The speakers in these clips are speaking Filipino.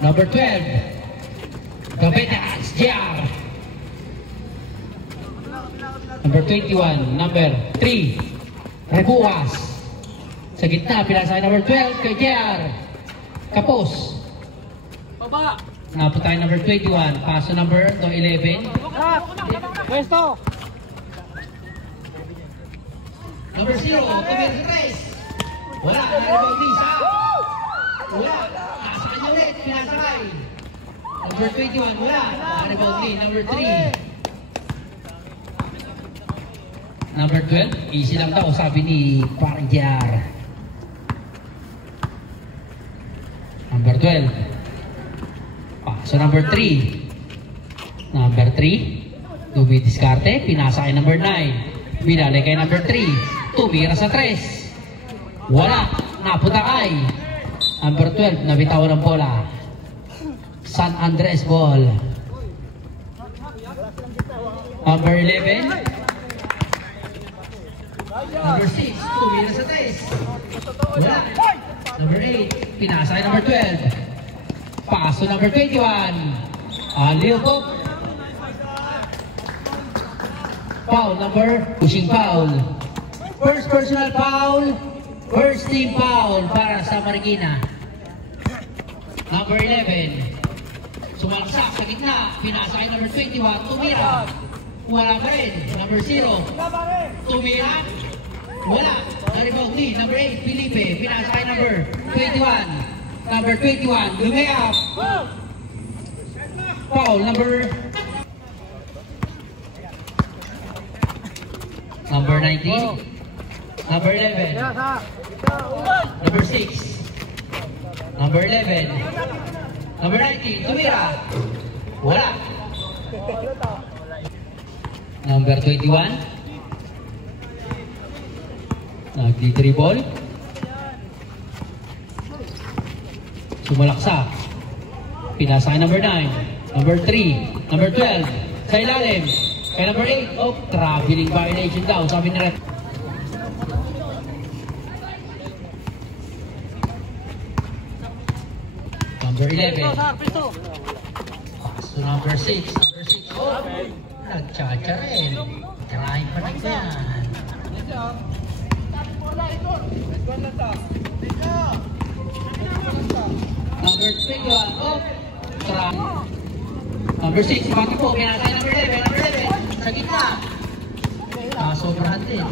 Number 12, the veterans, JR. Number 21, number 3, Rebuas. Sa gitna, pinasa number 12 kay JR. Kapos. Baba. Napunta tayo number 21. Paso number 11. Pwesto. Number 0, Tumir Tres. Wala, naribaw Lisa. Wala, nasa kanya ulit, pinasakay. Number 21, wala, naribaw ni. Number 3. Number 12, easy lang daw, sabi ni Parang JR. Number 12. So number 3. Number 3. Dumidiskarte. Pinasa kay number 9. Binalik kay number 3. Tumira sa 3. Wala. Napunta kay number 12. Nabitawan ng bola. San Andres ball. Number 11. Number 6. Tumira sa 3. Wala. Number 8. Pinasa kay number 12. Paso number 21. Aliokop. Foul number, pushing foul. First personal foul. First team foul para sa Marikina. Number 11. Sumalaksak sa gitna. Pinasa kay number 21. Tumira. Wala pa rin. Number 0. Tumira. Wala. Na-rebound ni number 8. Felipe. Pinasa kay number 21. Number 21, lumiyap. Foul, number 19. Number 11. Number 6. Number 11. Number 19, tumira. Wala. Number 21. Nagdi-dribble. Sumalaksak. Pinasa kay number 9. Number 3. Number 12. Sa ilalim. Kay number 8. Oh, traveling violation daw. Sabi ni Rep. Number 11. Pass to number 6. Number 6. Oh, nagchacha rin. Tirahin pa rin yan. Number 21, oh, number 6, pati po, pinasay number 11, number 11, sa gitna. Sobrahan din.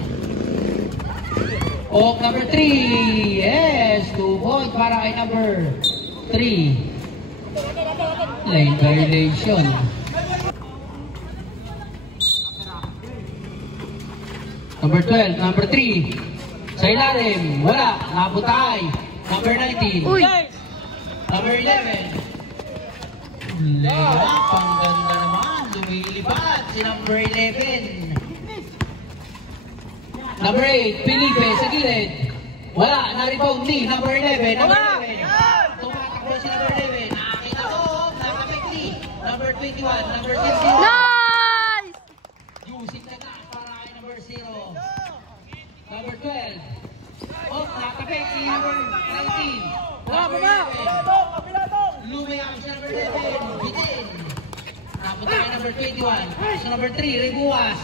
Oh, number 3, yes, 2 points para kay number 3. Lane violation. Number 12, number 3, sa ilalim, wala, nabutay. Number 19. Uy! Number 11. Layup, pangganda naman. Lumilipad si number 11. Number 8, Felipe sa gilid. Wala, na-rebound ni number 11. Number 11. Tumatakbo si number 11. Nakakita ko, nakapekli. Number 21, number 15. Nice! Using na taas para kay number 0. Number 12. Oh, nakapekli number 19. Number 11. Lumayang sa number 11. Bitin. Napunta kay number 21. Sa number 3, Rebuas.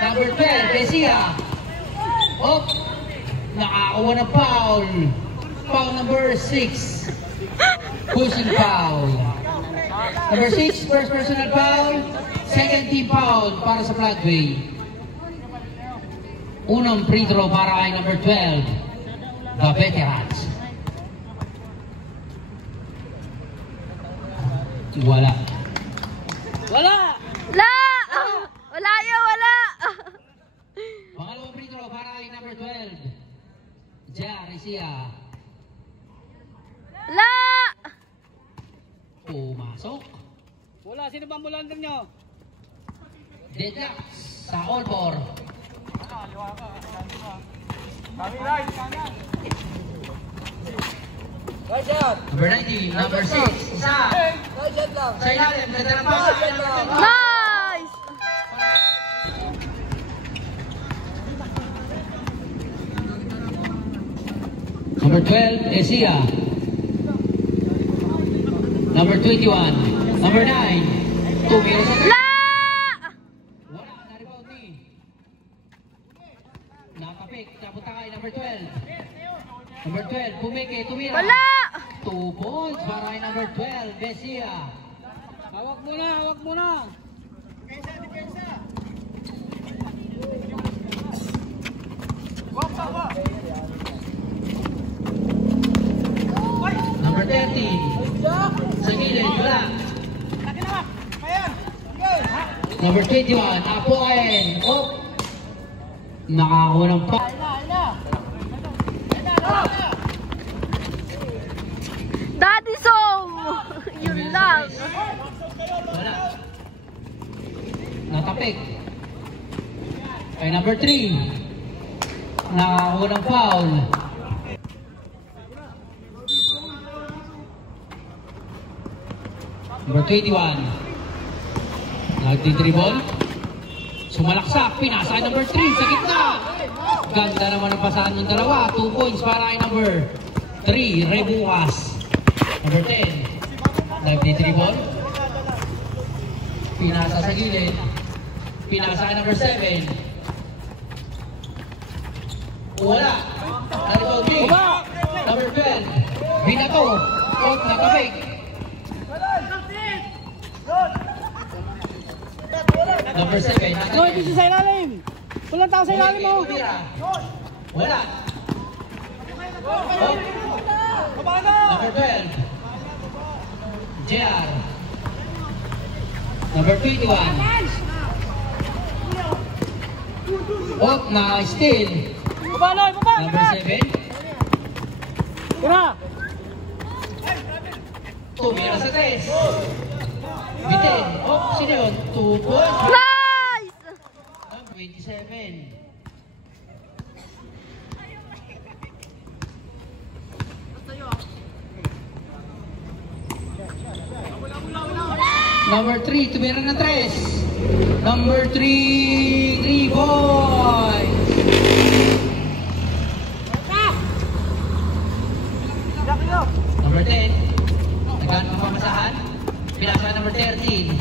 Number 12, Pesia. Oh, nakakuha ng foul. Foul number 6. Pushing foul. Number 6, first personal foul. Second team foul para sa Broadway. Unang free throw para kay number 12. The Veterans. Wala. Wala! La! Wala yun, wala! Pangalawang free throw para kay number 12. Jarisia. La! Pumasok. Wala, sino bang mulander nyo? Deadlocks sa all four. Number 19, number 6, isa. Sa ilalim, ganda ng pasa. Nice! Number 12, Esia. Number 21. Number 9. Tumira sa La! wala, na-rebound ni. Nakapik, napunta kay number 12. Number 12, pumiki, tumira. Wala! 2 points para kay number 12, Besia. Hawak muna, hawak muna. Number 13. Sa gilid, wala. Number 21, Apoen. Oh! Nakakuha ng pa. Daddy Som! Yun lang. Wala. Natapik. Ay, number 3. Nakakuha ng foul. Number 21. Nagtitribol. Sumalaksak. Pinasa number 3 sa gitna. Ganda naman ang pasahan ng dalawa. 2 points para kay number 3. Rebuas. Number 10. Nagtitribol. Pinasa sa gilid. Pinasa kay number 7. Wala. Naribaw B. Number 12. Binato. Out na kabig. Number 7. No, hindi sa ilalim. Walang tao sa ilalim mo. Wala. Oh. Number 12. JR. Number 21. Oh, na steal. Baba, baba. Number 7. Tira. Tumira sa 3. Bitin. Oh, sino yun? 2 points. Nice! 27. Number 3, tumira ng 3. Number 3, 3 points. Number 10, nagkaan ang pamasahan. Pinasa number 13.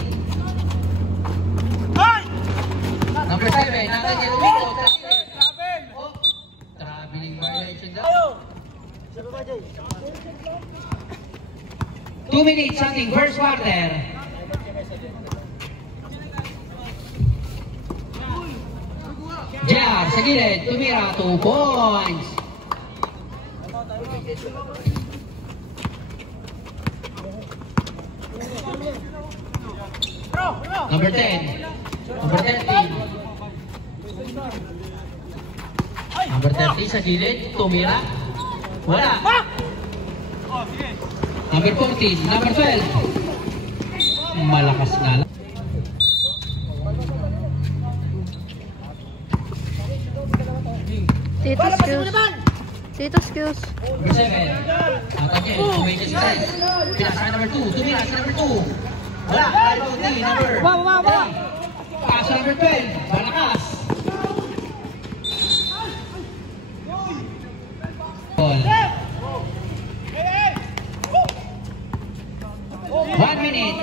Number 7, nakagyan dito. Oh, traveling violation daw. 2 minutes ating first quarter. Jar, sa gilid, tumira, 2 points. Number 10. Number 13. Number 13 sa gilid, tumira. Wala. Number 14. Number 12. Malakas nga lang. Tito skills. Tito skills. Number 7. Atake, tumay siya sa 3. Pinasa number 2. Tumira sa number 2. Wala. Number. Baba. Pass number 12. Malakas. Ball. 1 minute.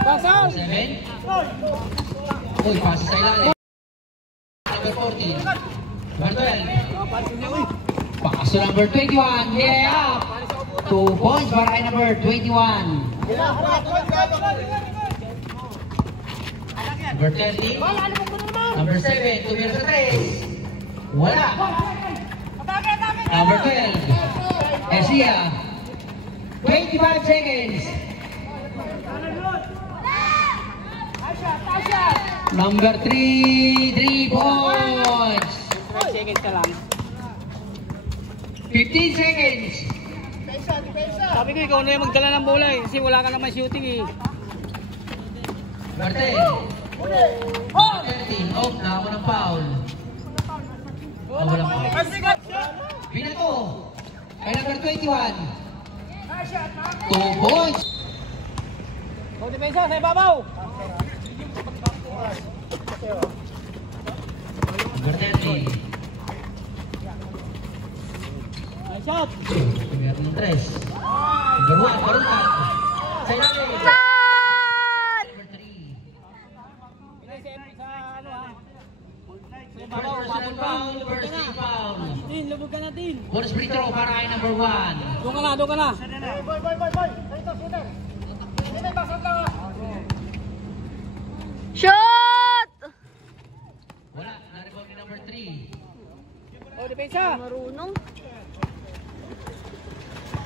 Pasal. 7. Uy, pass sa ilalim. Number 14. Number 12. Pass to number 21. Yeah. 2 points para kay number 21. Number 30. Number 7. Tumira sa 3. Wala. Number 12. Esia. 25 seconds. Number 3. 3 points. 5 seconds ka lang. 15 seconds. Sabi ko, ikaw na yung magdala ng bola eh. Kasi wala ka naman shooting eh. Number 10. Number 13. Oh, nakakuha ng foul. Oh, walang foul. Binato. Kay number 21. 2 points. Ikaw depensa sa ibabaw. Number 30. Nice shot. Tumira ng 3. Personal foul, first team foul. Din, lubog ka na din. Bonus free throw para kay number 1. Doon ka na, doon ka na. Shot! Wala, na-rebound ni number 3. Oh, depensa. Marunong.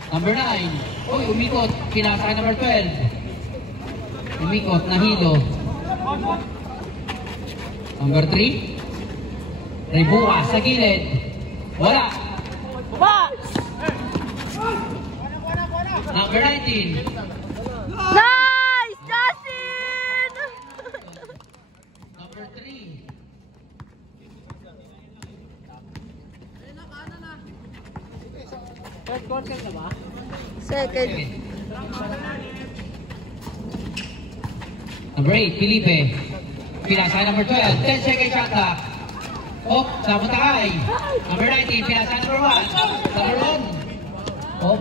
Number 9. Uy, umikot. Pinasa kay number 12. Umikot, nahilo. Number 3. Rebuka sa gilid. Wala. Baba! Number 19. Nice! Justin! Number 3. First quarter na ba? Second. Number 8, Felipe. Pinasa kay number 12. 10 second shot clock. Oh, napunta kay. Number 19, pinasa kay number 1. Number 1. Oh,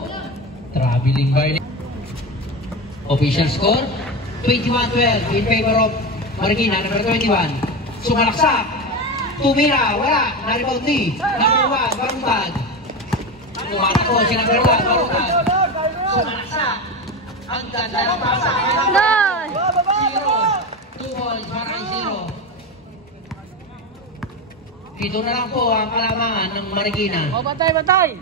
traveling by. Official score, 21-12 in favor of Marikina, number 21. Sumalaksak. Tumira, wala. Na-rebound ni. Number 1, Barutad. Tumatakbo si number 1, Barutad. Sumalaksak. Ang ganda ng pasa. Nice! 0. 2 balls para kay 0. Ito na lang po ang kalamangan ng Marikina. Oh, bantay, bantay.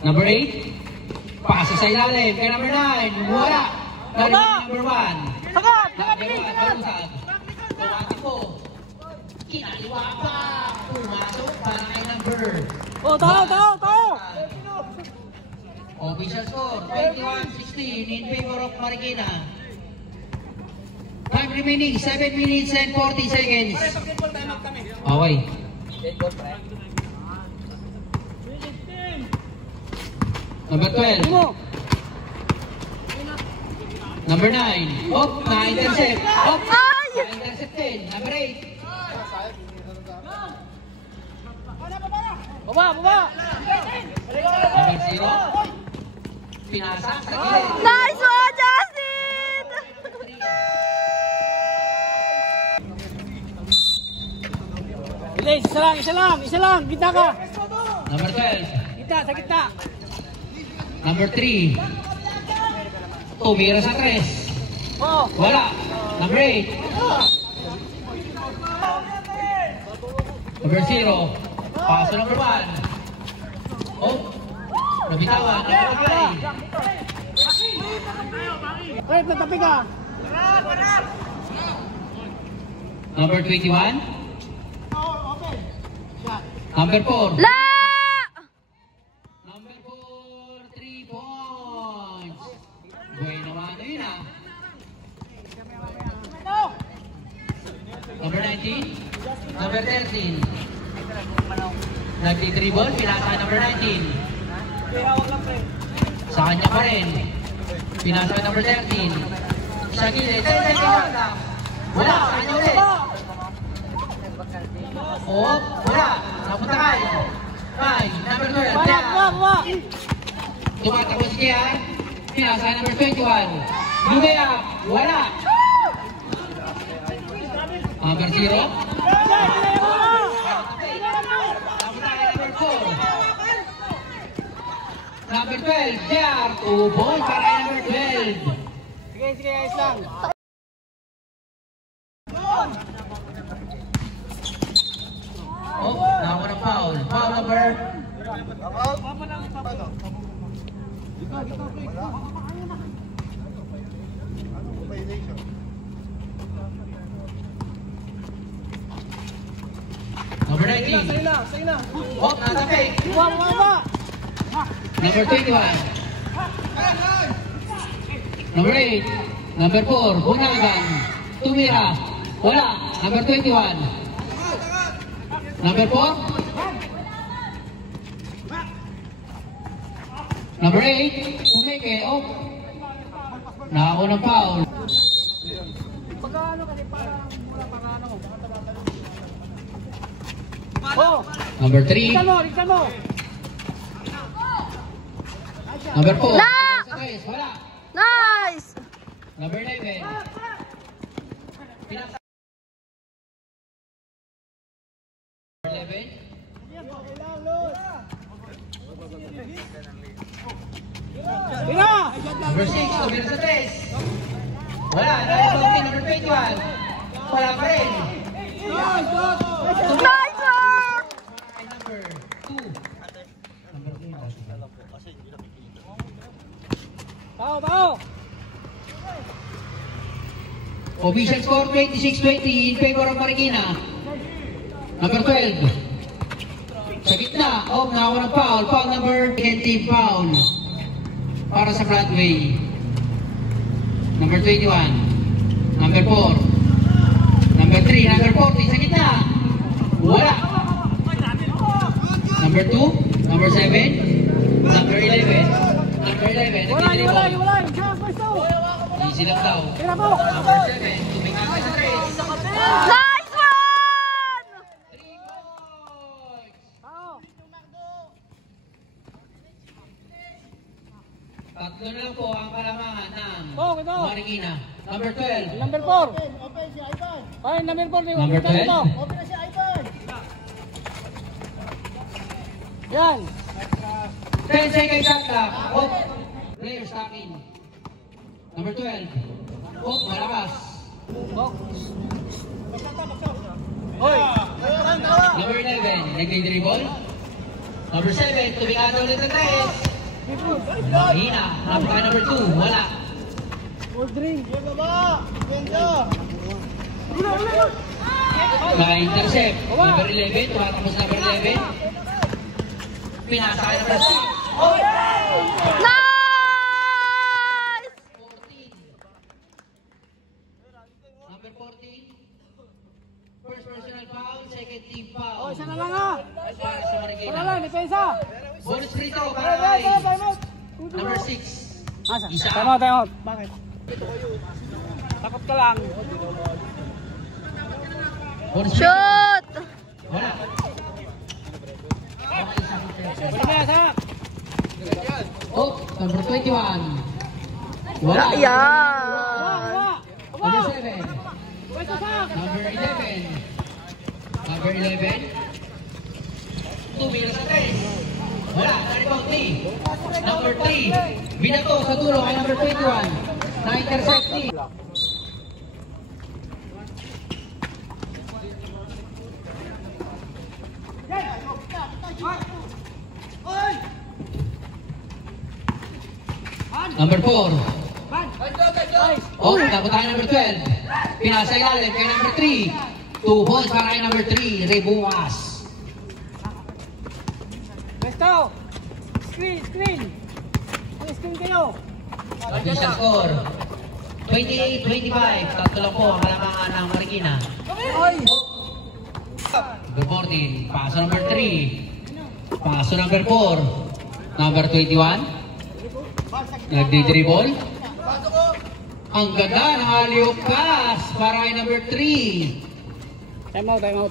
Number 8, pasa sa ilalim kay number 9, wala. Number 1. Sagat! Number 1, Barutad. Tumati po. Kinaliwa pa. Pumasok para kay number. Oh, tao! Official score, 21-16 in favor of Marikina. Time remaining, 7 minutes and 40 seconds. Okay. Number 12. Number 9. Oh, na-intercept. Oh, na-intercept din. Number 8. Baba! Number 0. Pinasa sa gilid. Nice one, Justin! Bilis, isa lang. Gitna ka. Number 12. Gitna, sa gitna. Number 3. Tumira sa 3. Oh, Wala. Number 8. Number 0. Paso number 1. Oh. Nabitawan. Number 5. wait, natapi ka. Number 21. Number 4. La! Number 4. 3 points. Bueno naman yun ah. Number 19. Number 13. Nagtitribol. Pinasa number 19. Sa kanya pa rin. Pinasa number 13. Sa gilid. 10 seconds lang. Wala. Sa kanya ulit. Oh, wala. Napunta kay. Number 12. Baba! Tumatakbo si Kian. Pinasa number 21. Lumea. Wala. Number 0. Number 4. Number 12. JR. 2 ball para number 12. Sige, ayos lang. Oh, nakakuha ng foul. Foul number. Number 19. Sa'yo lang. Oh, natapik. Baba! Number 21. Number 8. Number 4. Bunalgan. Tumira. Wala. Number 21. Number 4. Number 8. Umeke. Oh. Nakakuha ng foul. Pagkaano kasi parang mula pagkaano. Oh! Number 3. Riksan mo! Number 4. La! Wala. Nice! Number 11. Pinasa. 11. Number 6, tumira sa 3. Wala, nakaibang number 21. Wala pa rin. Nice one! Number 2. Tao! Official score 26-20 in favor of Marikina. Number 12. Sa gitna, nakakuha ng foul. Foul number 20 foul. Para sa Broadway. Number 21. Number 4. Number 3. Number 40. Sa gitna. Wala. Number 2. Number 7. Number 11. Number 11. Nagtitribol. Easy lang daw. Number 7. Tumingin ka sa 3. Nice one! 3 points. Tatlo na lang po ang kalamangan ng Marikina. Number 12. Number 4. Ay, number 4. Number 12. Yan. 10 seconds shot clock. Player stocking. Number 12. Malakas. Number 11. Nagdi-dribble. Number 7. Tumingado ulit ng 3. Mahina. Number 2. Wala. Naka-intercept. Number 11. Tumatapos number 11. Pinasa kay number 6. Nice! 14. Number 14. First personal foul, second team foul. Isa na lang ha. Para sa Marikina. Para lang, depensa. Bonus free throw para kay number 6. Asa? Isa. Time out. Bakit? Takot ka lang. Bonus free throw. Shoot! Wala. Pwede na, sa. Number 21. Wala. Yan! Number 7. Pwede sa. Number 11. Number 11. Tumira sa 3. Wala. Na-rebound ni. Number 3. Binato sa dulo kay number 21. Na-intercept ni. Number 4. Tapos tayo number 12. Pinasa ilalim kay number 3. 2 balls para kay number 3. Rebuas. Besto. Screen. Ang screen kayo. Official score. 28-25. Tatlo lang po ang kalamangan ng Marikina. Number 14. Paso number 3. Paso number 4. Number 21. Nagdi-dribble. Ang ganda ng alley-oop pass para kay number 3. Time out.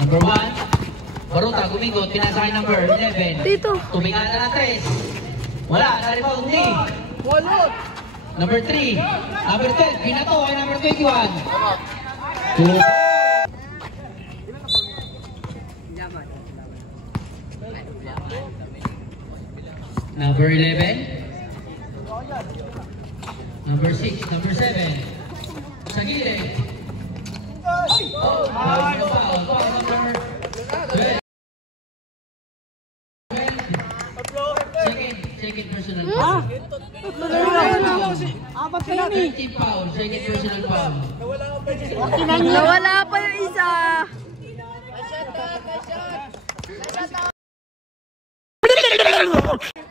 Number 1. Baruta, gumigot. Pinasa kay number 11. Dito. Tumingala na 3. Wala, na-rebound ni. Number 3. Number 10. Binato kay number 21. 2. Number 11. Number 6. Number 7. Sa gilid. Number 12. Second personal foul. Apat na yun eh. 13 foul. Second personal foul. Nawala pa yung isa.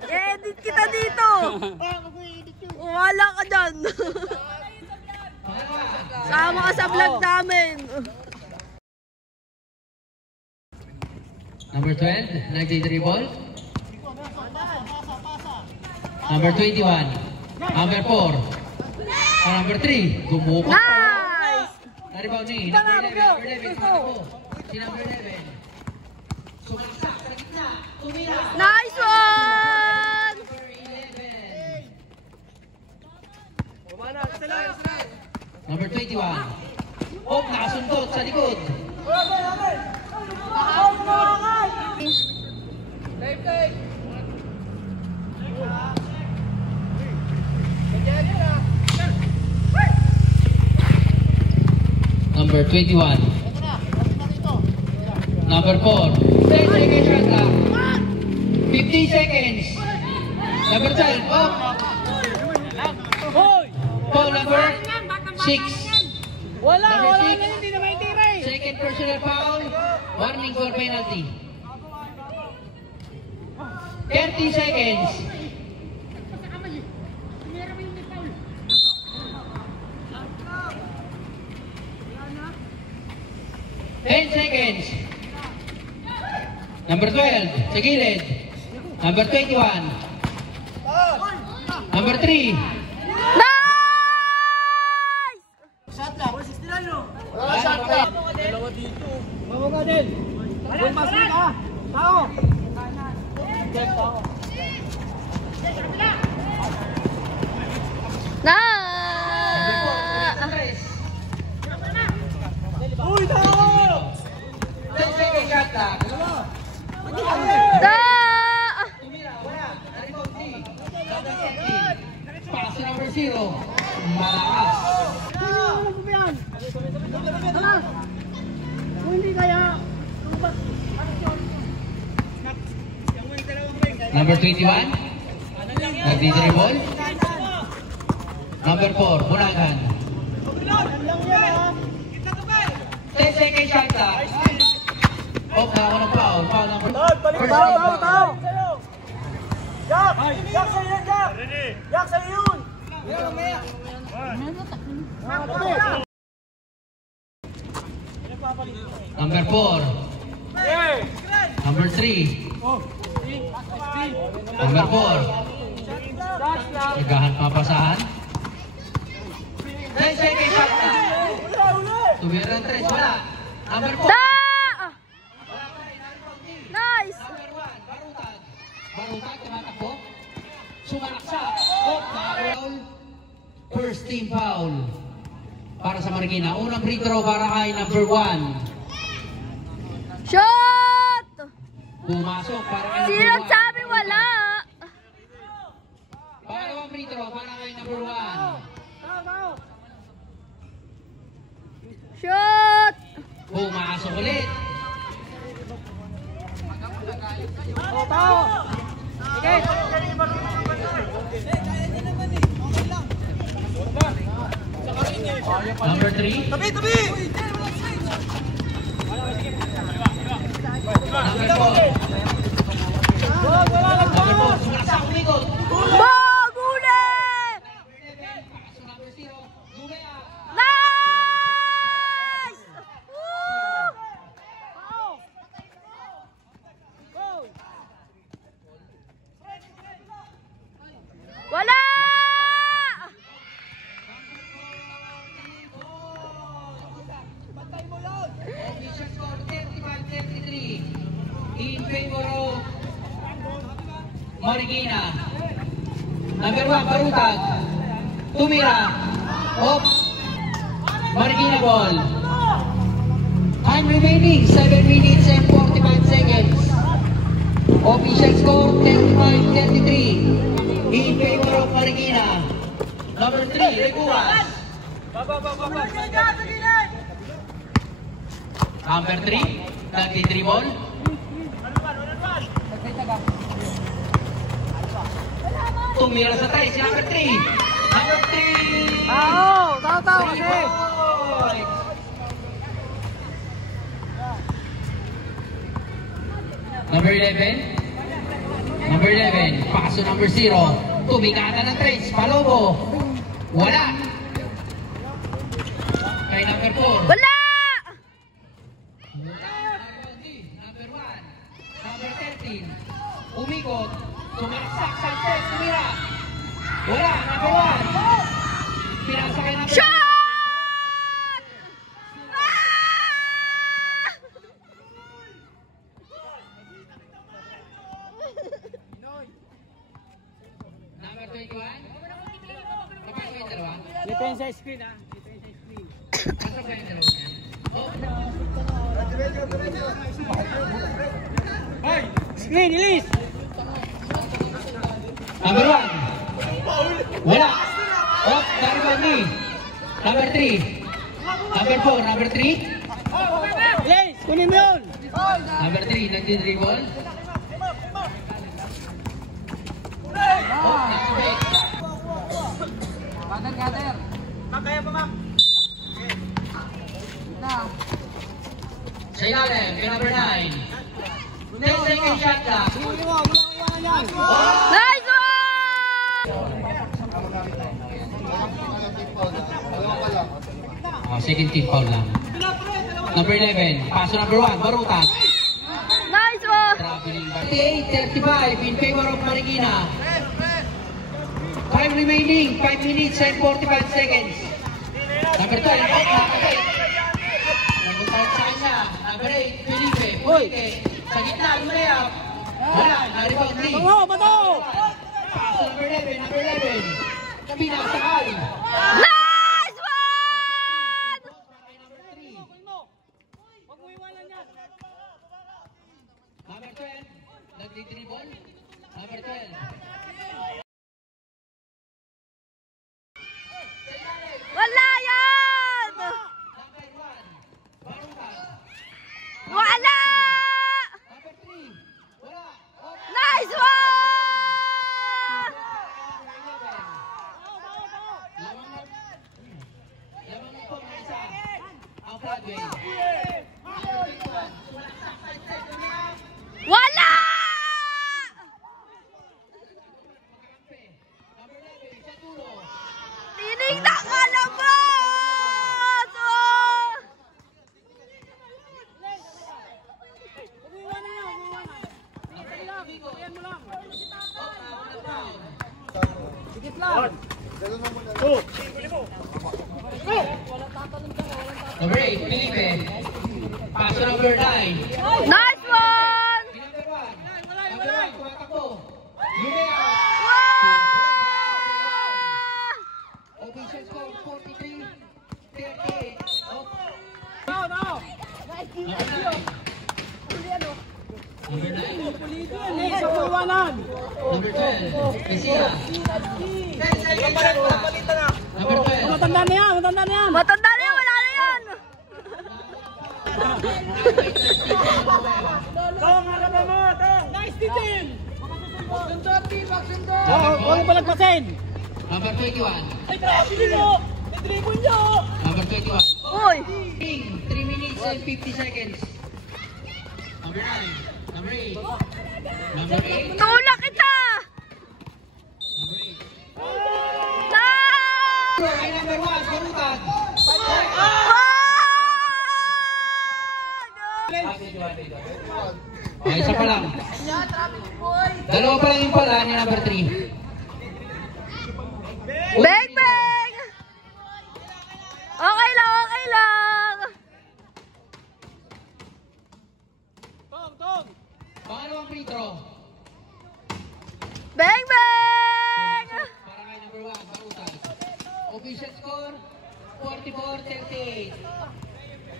I-edit kita dito. Wala ka dyan. Sama ka sa vlog namin. Number 12, nagdi-dribble. Number 21. Number 4. Number 3, gumukot. Nice! Naribaw ni number 11. Si number 11. Sumalsak sa gitna. Tumira. Nice one! 21. Oh, nakasundot sa likod. Number 21. Number 4. 10 seconds shot clock. 15 seconds. Number 12. Oh. Foul number 6. Wala Number na, 6. hindi na maitira eh. Second personal foul. Warning for penalty. 30 seconds. 10 seconds. Number 12, sa gilid. Number 21. Number 3. Mawaga din. Huwag masin ka. Tao. Na! Uy, tao! 10 seconds shot clock. Da! Tumira, wala. Naribog D. Number 13. Pass to number 0. Malakas. Hindi kaya. Number 21. Nagdi-dribble. Number 4, Bunagan. 10 seconds shot clock. Oh, nakawa ng foul. Foul number 1. Tao! Jack! Jack sa iyo, Jack! Jack sa iyo yun! Number 4. Number 3. Number 4. Nagahan papasahan. 10 seconds shot clock. Tumira ng 3. Wala. Number 4. Da! Nice! Number 1. Barutag. Barutag, tumatakbo. Sumalaksak. Oh, foul. First team foul. Para sa Marikina. Unang free throw para kay number 1. Shot! Pumasok para kay Sino number 1. sabi wala? Pangalawang free throw para kay number 1. Shot! Pumasok ulit. Tao! Sige! Number 3. Tabi! Tabi! Number 4. Number 4. Sumalaksak, umikot. Bagule! Pasok number 0. Lumea. Nice! Woo! Wala! Official score 35-33 in favor of Marikina. Number 1, Barutag. Tumira. Off. Marikina ball. Time remaining 7 minutes and 45 seconds. Official score 35-33 in favor of Marikina. Number 3, Reguas. Number 3, nagdi-dribble. Tumira sa 3, si number 3. Number 3. Tao kasi! Number 11. Number 11, paso number 0. Tumikata ng 3, Palobo. Wala. Kay number 4. Wala! Number 1. Number 13. Umikot. Sumaksak sa set. Tumira. Wala. Number 1. Pinasa kay number 2. Shot! Number 21. Kapag may dalawa. Dito yung sa screen ah. Dito yung sa screen. Screen, Elise! Number 1. Wala. Off, number 3. Number 3. Number 4, number 3. Elise, kunin mo yun! Number 3, nagdi-dribble. Gather. Kaya pa, ma'am. Sa ilalim, kay number 9. 10 second shot clock. Nice one! Second team foul lang. Number 11, paso number 1, Barutas. Nice one! Traveling back. 38-35 in favor of Marikina. 5 remaining, 5 minutes and 45 seconds. Number 12, Naguntay sa kanya. Number 8, Felipe. Felipe. Sa gitna, Lumayap. Wala, na-rebound ni. Bato! Paso number 11, number 11. Pinasakal. Nice one! Number 3. Huwag mo iwanan yan. Number 12, nagdi-dribble. Number 12. Wala yan! Number 1, Barutas. Wala! Number 3, wala. Nice one! Lamang na po ng isa. Ang Broadway. Wala! Number 11, sa dulo. Tinignan ka labas! Oh! Huwag mo iwanan yan, huwag mo iwanan. Ayan mo lang. Sigit lang. Number 8, Felipe. Paso number 9. Nice one! Number 1. Number 1, tumatakbo. Lumea. Official score 43-38. Now, now. Number 9. Elise, huwag mo iwanan. Number 12. Messia. 10 seconds shot clock. Number 12. Matanda na yan, matanda na yan. Matanda na yan, wala na yan! Tong, harap mo, Tong. Nice titin. Huwag mo palagpasin. Number 21. Ay, grabe mo. Dribble niyo. Number 21. Uy! 3 minutes and 50 seconds. Number 9. Number 8. Number 8. Tula kita! Number 8. Nice! Ay, number 1, Barutas. Okay, isa pa lang. Dalawa pa lang yung pala ni number 3. Bang, bang! Okay lang, okay lang! Tong, Tong. Pangalawang free throw. Bang, bang! Para kay number 1, Barutas. Official score, 44-38.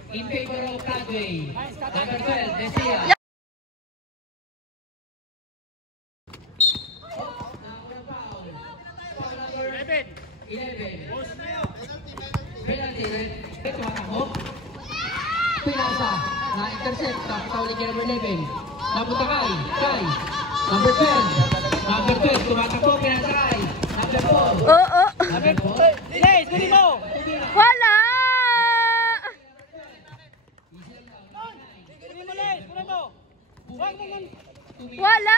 In favor of Broadway. Number 12, Messia. Foul number 11. Penalty, red. Tumatakbo. Pinasa. Na-intercept. Tapos ulit kay number 11. Napunta kay. Number 12. Number 12. Tumatakbo. Pinasa kay. Number 4. Oo. Number 4. Elise, kunin mo. Wala! Kunin mo, Elise, kunin mo. Huwag mo man. Wala!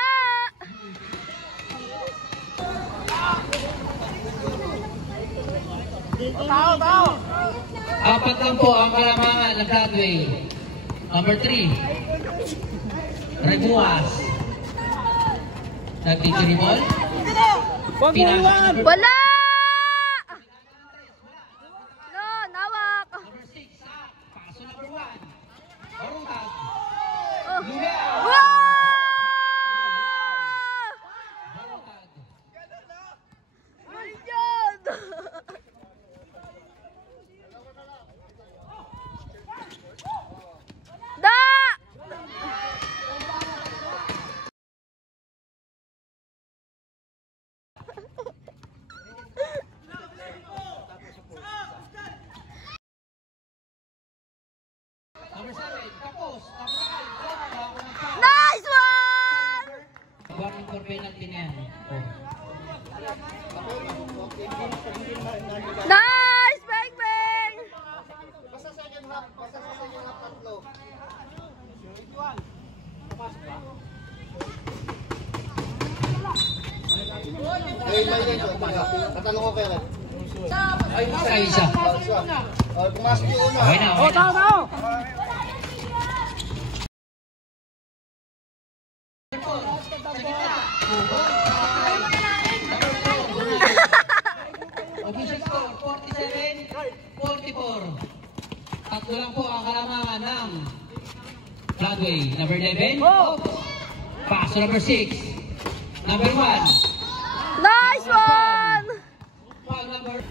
Tao, tao. Apat lang po ang kalamangan ng Broadway. Number 3. Remuas. Nagdi-dribble. Huwag mo iwan. Wala! No, nawak! Number 6. Paso number 1. Barutas. Oh. Lumea. Wow! Barutas. Ayun! penalty na yan. Oh. Nice! Bang, bang! Basta second half tatlo. Tatanong ko kaya. Ay, isa. Pumasok yung una. Okay na, okay na. Official score, 47-44. Tatlo lang po ang kalamangan ng Broadway. Number 11. Pass to number 6. Number 1. Nice one!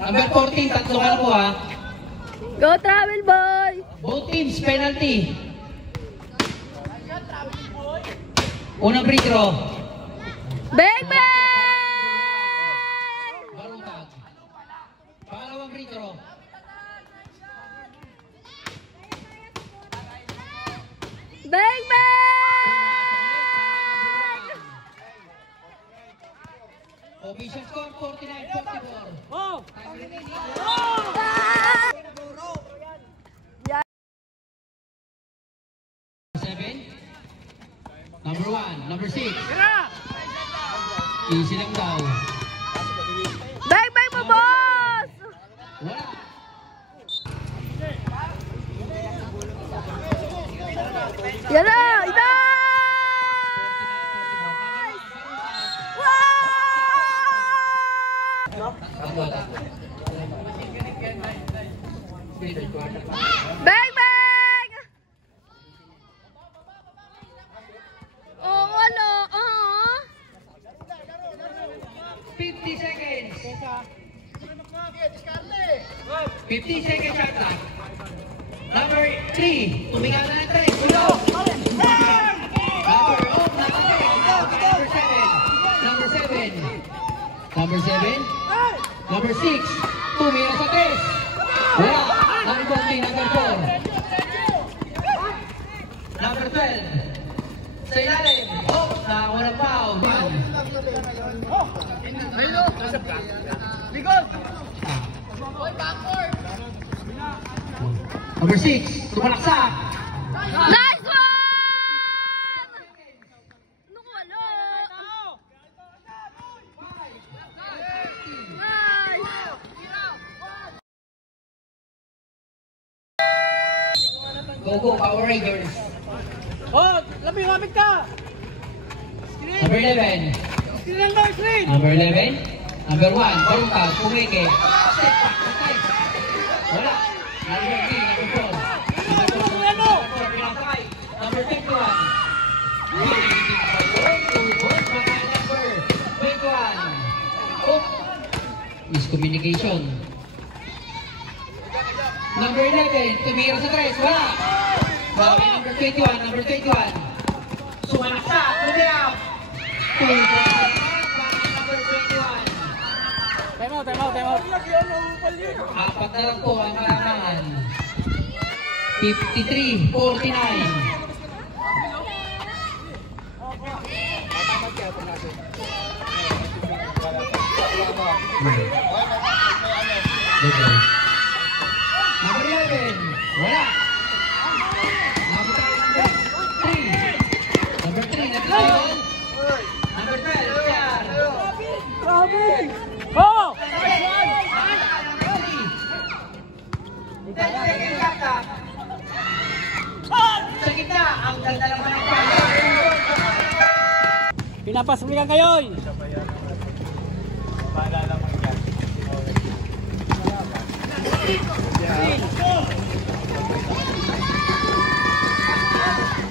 Number 14, tatlo ka na po ha. Go travel boy! Both teams, penalty. Unang free throw. Bang, bang! Barutag. Pangalawang free throw. Bang, bang! Official score, 49-44. Ah! 7. Number 1, number 6. Easy lang daw. Bang, bang mo, boss! Wala. Yan na! Ito! Bang, bang! Oh, wala. 50 seconds. 50 seconds shot clock. Number 3. Tuminga na ng 3. Tulog. Number 7. Number 7. Number 6. Tuminga sa 3. Wala. Number 14. Number 4. Number 12. Sa ilalim. Oh, nakakulang foul. Number 6, tumalaksak. Nice one! Ano ko, ano? Nice! Go, go, Power Rangers. Oh, lapit ka! Number 11. Screen lang, screen! Number 11. Number 1, Barutag, Pumeke. Step back, patay. Wala. Number 3, number 4. Number 51. Number 21. Oh. Miscommunication. Number 11, tumira sa 3. Wala. Bawi number 21, number 21. Sumalaksak, lumiyap. Number 21. Time out. Apat na lang po ang kalamangan. 53-49. Number 11, wala. Number 3. Number 3, nag-12. Number 12, Char. Oh! 10 seconds yata. Sa gitna, ang ganda naman ng Pinapasmikan kayo!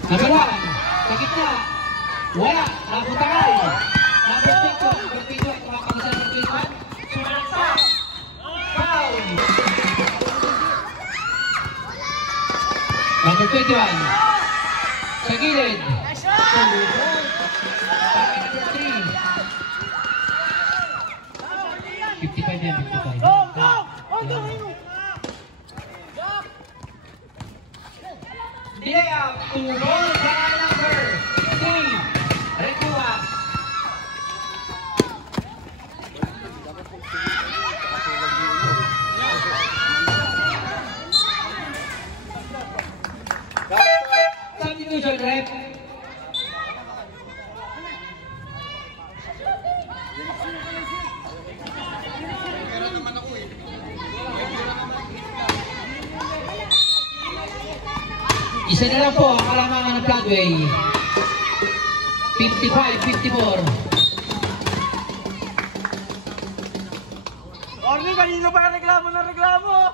Number 1, sa gitna. Wala, nabutakal. Number 21, kumakamusan ng 21. Sumalaksak. Foul. Number 21. Sa gilid. Number 3. 55 yan, 55. Delay up to goal by number 3. Recuas. Isa na lang po ang kalamangan ng Floodway. 55-54. Orly, kanina pa reklamo na reklamo.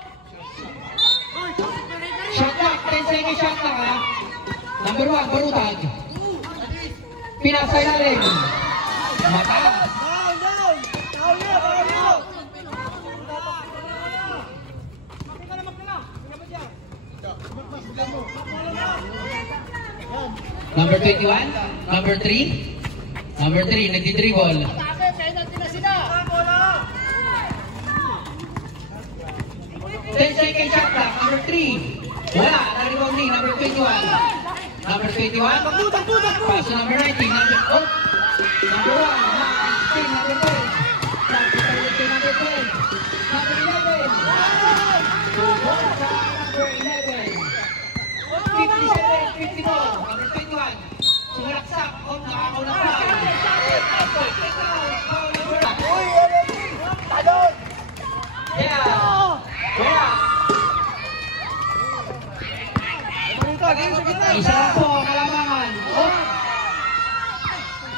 Shot clock, 10 seconds shot clock ha. Number 1, Barutag. Pinasa ilalim. Mataas. Down! Down na! Number 21, number 3. Number 3, nagdi-dribble. 10 seconds shot clock, number 3. Wala, na-rebound ni number 21. Number 21, pass to number 19, number 1, number 16, number 12. Practice to number 12, number 11. Two balls sa number 11. 57-54, number 21. Sumalaksak, nakakaw na pa. Yeah! Wala! Isa lang po ang kalamangan.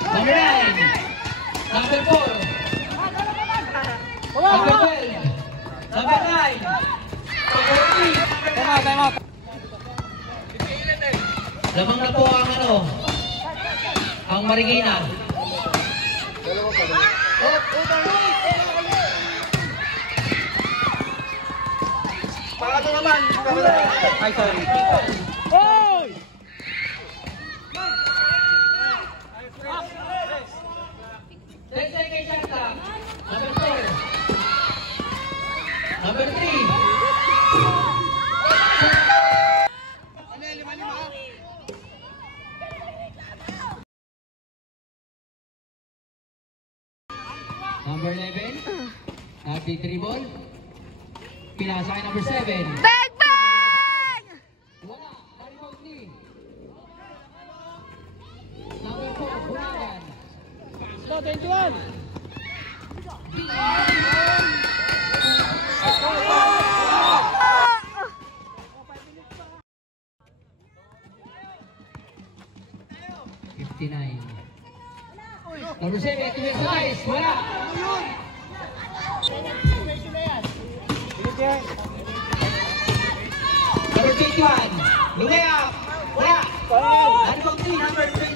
Number 9. Number 4. Number 12. Number 9. Number 3. Time out. Lamang na po ang Marikina. Pangatlo naman. Ay, sorry. Hoy! Number 4. Number 3. Number 11. Nagdi-dribble. Pinasa kay number 7. Bang! Bang! Wala. Na-rebound ni. Number 4. Buragan. 21. Number 7, to exercise. Wala. Number 21. Lumayap. Wala. Naribound ni number 1.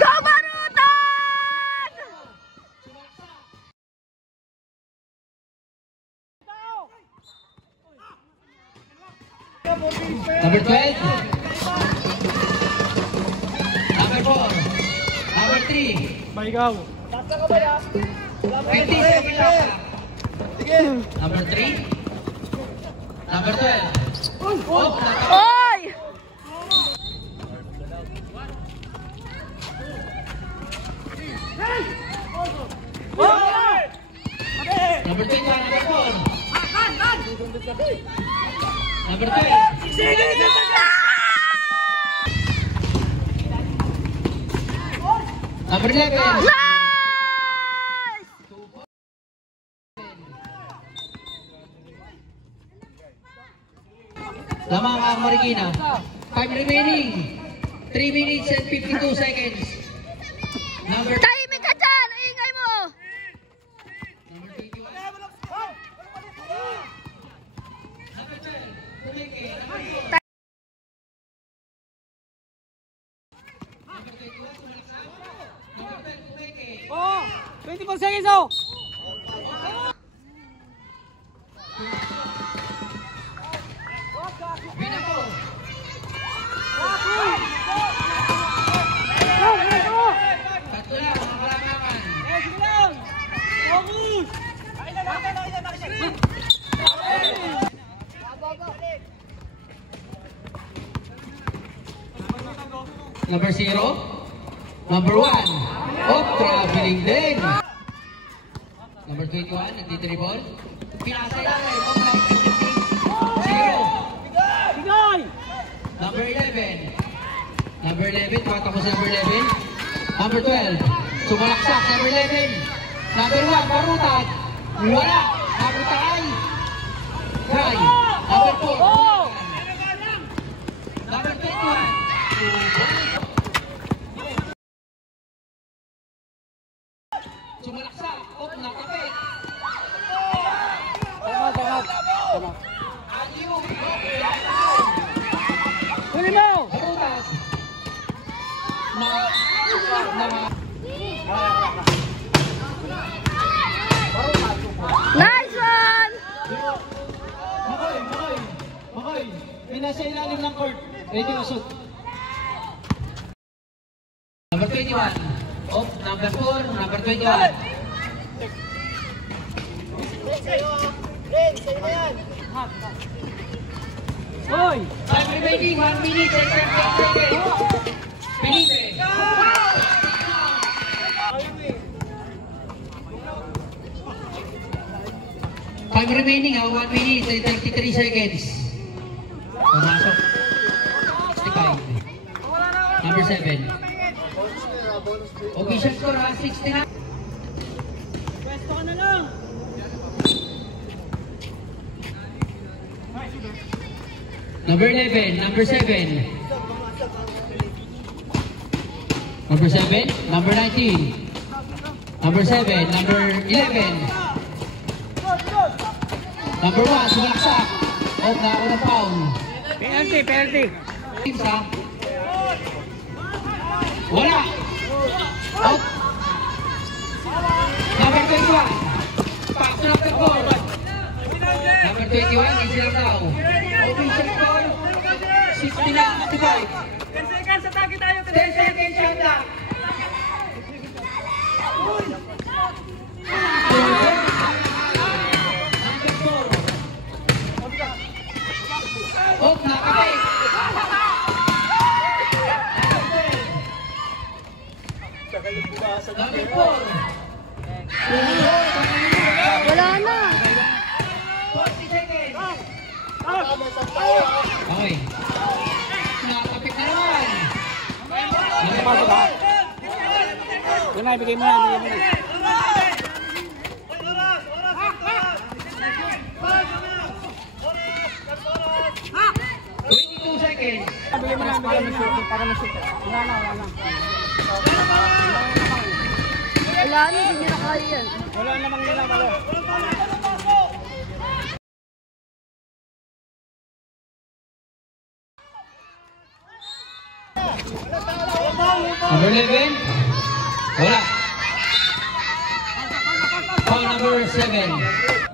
Go Barutan! Number 12. Number 4. Number 3. Maigaw. 50 seconds shot. Number 3. Number 12. Oh, Oy! number 21, number 4. Number 12. Number 11. Nice! Lamang ang Marikina. Time remaining. 3 minutes and 52 seconds. Number Tahimik ka dyan! Ingay mo! Number 21. Number 12. Kumeke. Number 21. Sumalaksak. Number 12. Kumeke. Oh! 24 seconds oh! Binato. Tatlo lang ang kalangaman. Sige lang! Focus! Number 0. Number 1. Oh, traveling din. Number 21, nagtitribol. Pinasa lang eh. 0. Bigay! Number 11. Number 11, patapos number 11. Number 12. Sumalaksak, number 11. Number 1, Barutag. Wala. Number Takay. Cry. Number 4. Number Sumalaksak. Oh, nakapit. Tama. Aliyo. Huli mo! Harutas. Nice one! Makoy. May nasa ilalim ng court. Pwede usog. Number 21. Off, number 4, number 21. Hoy! Time remaining, 1 minute and 10 seconds. Felipe. Time remaining, 1 minute and 33 seconds. Pumasok. 65. Number 7. Official score 69. Pwesto ka na lang! Number 11, number 7. Number 7, number 19. Number 7, number 11. Number 1, sumalaksak. Off na ako ng foul. Penalty! Isa. Wala. Off. Number 21. Pass to number 4. Number 21, easy lang daw. Official score, 69-65. 10 seconds, atake tayo! 10 seconds shot clock. Off, nakapit. Number 4. Wala na. 40 seconds. Okay. Nakapit na naman. Pasok ka! Yan na, bigay mo na. 22 seconds. Bigay mo na, para ma-shoot. Wala na. Wala na, hindi na kaya yan. Wala namang nila, malo. Number 11. Wala. Foul number 7.